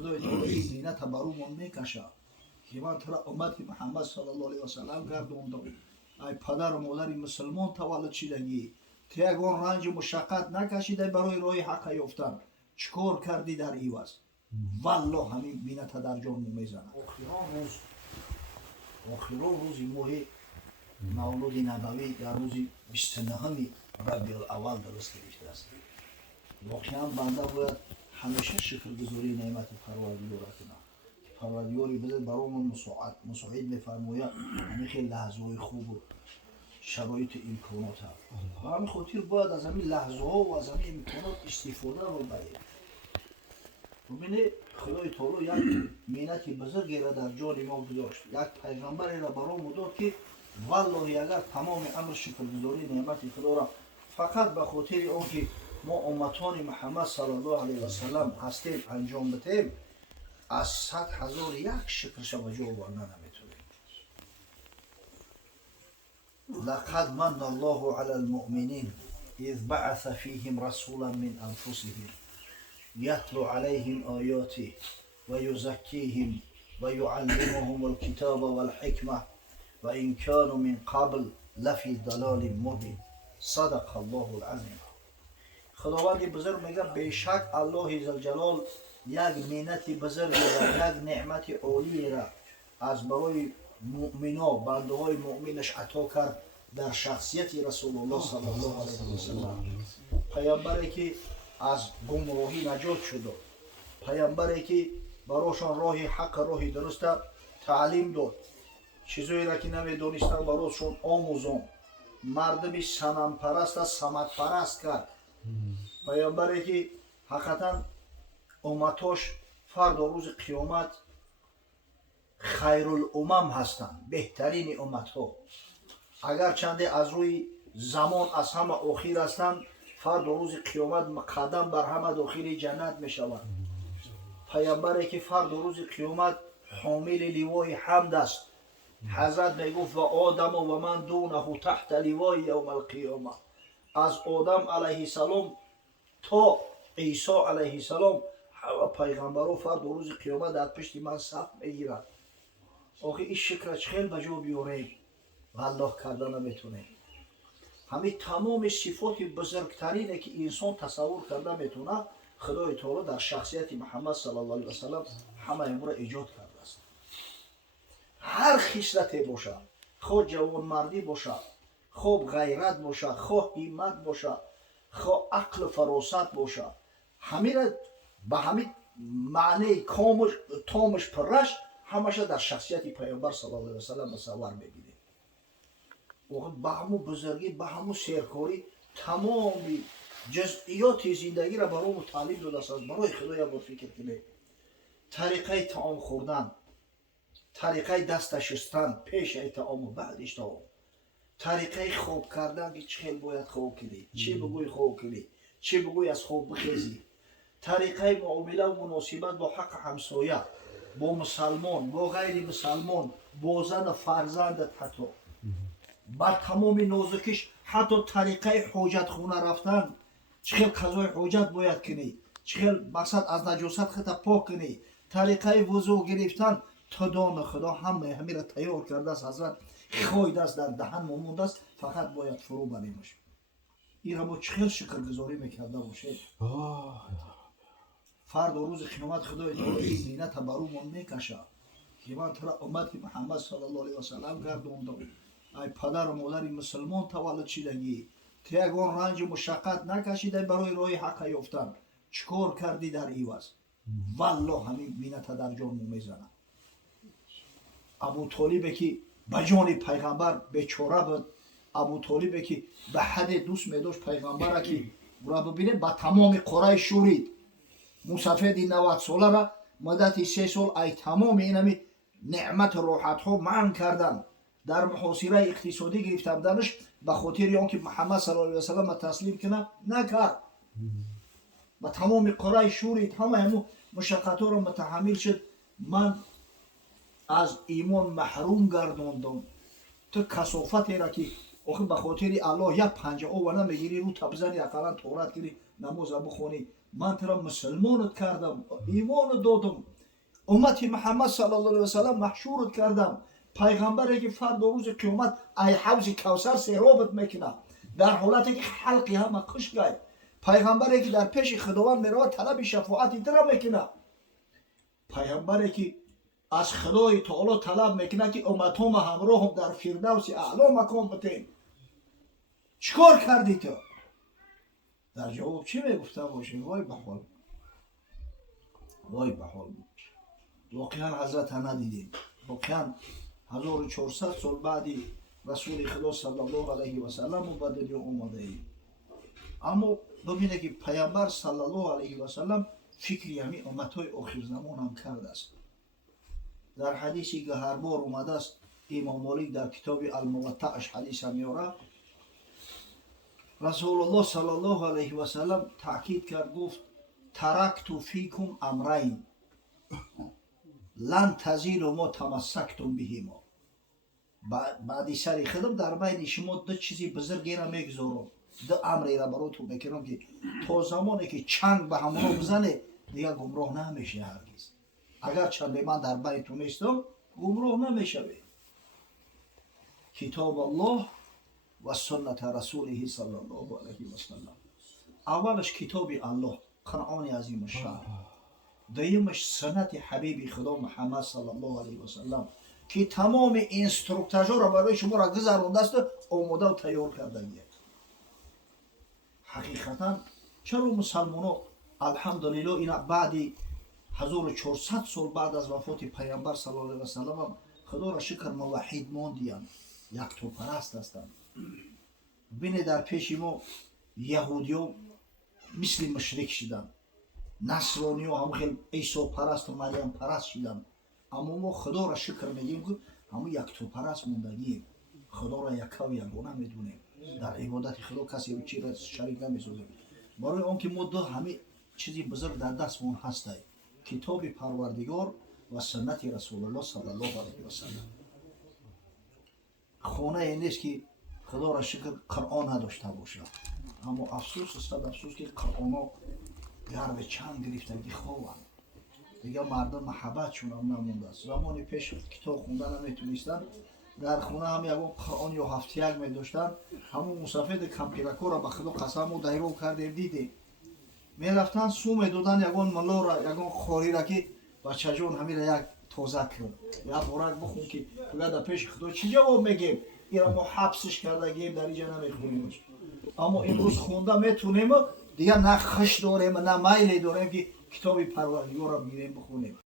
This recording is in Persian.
خدای تعالی این مینت برامون میکشه که من ترا امتی محمد صلی الله علیه و سلم گردوندم. ای پدر و مادر مسلمان تولد شدگی، تو یگان رنج و مشقت نکشیده برای راه حق یافتن، چیکار کردی در عوض؟ والله همین مینت در جان میزنه. آخران روز ماه مولود نبوی در روز 29 ربیع الاول درست گرفته است. واقعا بنده باید همیشه شکرگزاری نعمت پروردگار کنه. پروردگاری بده برامون مساعد میفرماید همین خیلی لحظه های خوب و شرایط امکانات هست. و همین خاطر باید از همین لحظه ها و از همین امکانات استفاده رو بریم. ببینید خدای تعالی یک مینت بزرگی را در جان ما گذاشت، یک پیغمبری را برامون داد که والله اگر تمام امر شکرگزاری نعمت خدا را فقط به خاطر آنکه ما امتان محمد صلی الله علیه و سلم هستیم انجام بدیم، از 100,000 یک شکرش به جا آوردن نمیتونیم. لقد من الله علی المؤمنین اذ بعث فیهم رسولا من انفسهم یتلو علیهم آیاته و یزکیهم و یعلمهم الکتاب والحکمه و ان كانوا من قبل لفی ضلال مبین. صدق الله العظیم. خداوند بزرگ میگه بیشک الله ذوالجلال یک مینت بزرگ را، یک نعمت عالی را از برای مؤمنا بنده های مؤمنش عطا کرد در شخصیت رسول الله صلی الله علیه و سلم. پیامبری که از گمراهی نجات شد، پیامبری که براشان راه حق راه درست تعلیم داد، چیزایی را که نمیدونستن براشون آموزان، مردمی صنم پرست صمد پرست کرد. پیامبری که حقیقتا امتاش فردا روز قیامت خیرالامم هستند، بهترین امت ها. اگر چنده از روی زمان از همه آخر هستند، فردا روز قیامت قدم بر همه داخل جنت می شوند. پیامبری که فردا روز قیامت حامل لیوای حمد است. حضرت می گفت و آدم و من دونه تحت لیوای یوم القیامه. از آدم علیه السلام تا عیسی علیه السلام پیغمبران فرد روز قیامت در پشت من صف میگیرند. آخه این شکرش خیلی بجا بیاریم و الله کرده نمیتونه. همین تمام صفات بزرگترینه که انسان تصور کرده میتونه خدای تعالی در شخصیت محمد صلی الله علیه و سلم همه امور ایجاد کرده است. هر خصلتی باشه، خود جوان مردی باشه، خوب غیرت باشه، خواه همت باشه، خواه عقل فراست باشه، همین را به همین معنی تامش پرش همش در شخصیت پیامبر صلی الله علیه و سلم مصور میبینیم. به همون بزرگی، به همون سرکاری، تمامی جزئیات زندگی را برامون تعلیم داده است. برای خدای با فکر کنید، طریقه طعام خوردن، طریقه دست شستن پیش طعام و بعدش طعام، طریقه خواب کردن که چه باید خواب کنی، چه بگوی خواب کنی، چه بگوی از خواب بخیزی، طریقه معامله و مناسبت با حق همسایه، با مسلمان، با غیر مسلمان، با زن و فرزندت، حتی بر تمام نازکش، حتی طریقه حاجت خونه رفتن، چه قضای حاجت باید کنی، چه مقصد از نجاست خود پاک کنی، طریقه وضو گرفتن، تا دام خدا همه را تیار کرده است. حضرت خواهی دست در دهن مونده است، فقط باید فرو بریمش. این را ما چه شکرگزاری میکرده باشه. فردا روز قیامت خدای تعالی این مینت برامون میکشه که من ترا امتی محمد صلی الله علیه و سلم گردوندم. ای پدر و مادر مسلمان تولد شدگی، تو یگان رنج و مشقت نکشیده برای راه حق یافتن، چیکار کردی در عوض؟ والله همین مینت در جان میزنه. ابو طالب که به جان پیغمبر بیچاره بود، ابو طالب که به حد دوست می‌داشت پیغمبر که را ببینه، با تمام قره شورید. مسافر 90 ساله را مدت 3 سال ای تمام اینمی نعمت راحت ها منع کردن، در محاصره اقتصادی گرفته بودنش به خاطر آنکه محمد صلی الله علیه و سلم تسلیم کنه نکرد. با تمام قره شورید، همه مشقت ها را متحمل شد. من از ایمان محروم گرداندم. تو کثافتی را که آخه به خاطر الله یک پنجه او نمیگیری، رو تبزنی اقلا طهارت کنی، نماز بخونی، من تو را مسلمانت کردم، ایمان دادم، امت محمد صلی الله علیه و سلم محشور کردم، پیغمبری که فردا روز قیامت ای حوض کوثر سیرابت میکنه، در حالتی که حلقی همه خشک گای، پیغمبری که در پیش خداوند میره طلب شفاعت درا میکنه، پیغمبری که از خدای تعالی طلب میکنه که امتام همراه هم در فردوس اعلی مقام بتین. چیکار کردی تو؟ در جواب چی میگفته باشی؟ وای بحال، وای بحال. واقعا حضرت ندیدیم، واقعا 1400 سال بعدی رسول خدا صلی الله علیه و سلم و به دنیا اومده ایم. اما ببینه که پیامبر صلی الله علیه و سلم فکری همین امتهای آخر زمان هم کرده است. در حدیثی که هر بار اومده است، امام مالک در کتاب الموطأش حدیث هم میاره، رسول الله صلی الله علیه و سلم تاکید کرد، گفت ترکت فیکم امرین لن تزیلوا ما تمسکتم بهما. بعدی سری خودم در بین شما دو چیزی بزرگی را میگذارم، دو امری را براتون میکنم که تا زمانی که چنگ به همراه بزنه دیگه گمراه نمیشه هرگز. اگر چند من در بینتون نیستم گمراه نمیشه. کتاب الله و سنت رسوله صلی الله علیه و سلم. اولش کتاب الله قرآن عظیم الشان، دویمش سنت حبیب خدا محمد صلی الله علیه و سلم که تمام اینستروکتاژها را برای شما را گذرانده است و آماده و تیار کرده است. حقیقتا چرا مسلمان ها الحمدلله اینا بعدی 1400 سال بعد از وفات پیامبر صلی الله علیه و سلم خدا را شکر موحد ماندیان، یک تو پرست هستند. بینه در پیش ما یهودی ها مثل مشرک شدن، نصرانی ها هم خیلی عیسی پرست و مریم پرست شدن، اما ما خدا را شکر میگیم که همون یک تو پرست موندگیم، خدا را یک و یگانه میدونیم، در عبادت خدا کسی رو چی را شریک نمیسازیم. برای آنکه ما دو همه چیزی بزرگ در دستمون هسته، کتاب پروردگار و سنت رسول الله صلی الله علیه و سلم. خانه این نیست که خدا را شکر قرآن نداشته باشه، اما افسوس است، افسوس که قرآن ها گرد چند گرفتگی خوابند، دیگه مردم محبتشون هم نمونده است. زمانی پیش کتاب خوندن نمیتونستن، در خونه هم یکون قرآن یا هفته یک میداشتن، همون مصفید کمپیرکو را به خدا قسم و دایرو کردیم دیدیم میرفتن سو میدادن یکون ملا را، یکون خوری را که بچه جون همین را یک تازه کرد یا بارک بخون که بگه در پیش خدا چی جواب میگیم، این را ما حبسش کرده گیم در اینجا نمیخونیم. اما امروز خونده میتونیم، دیگه نه خش داریم نه میلی داریم که کتاب پروردگار را بگیریم بخونیم.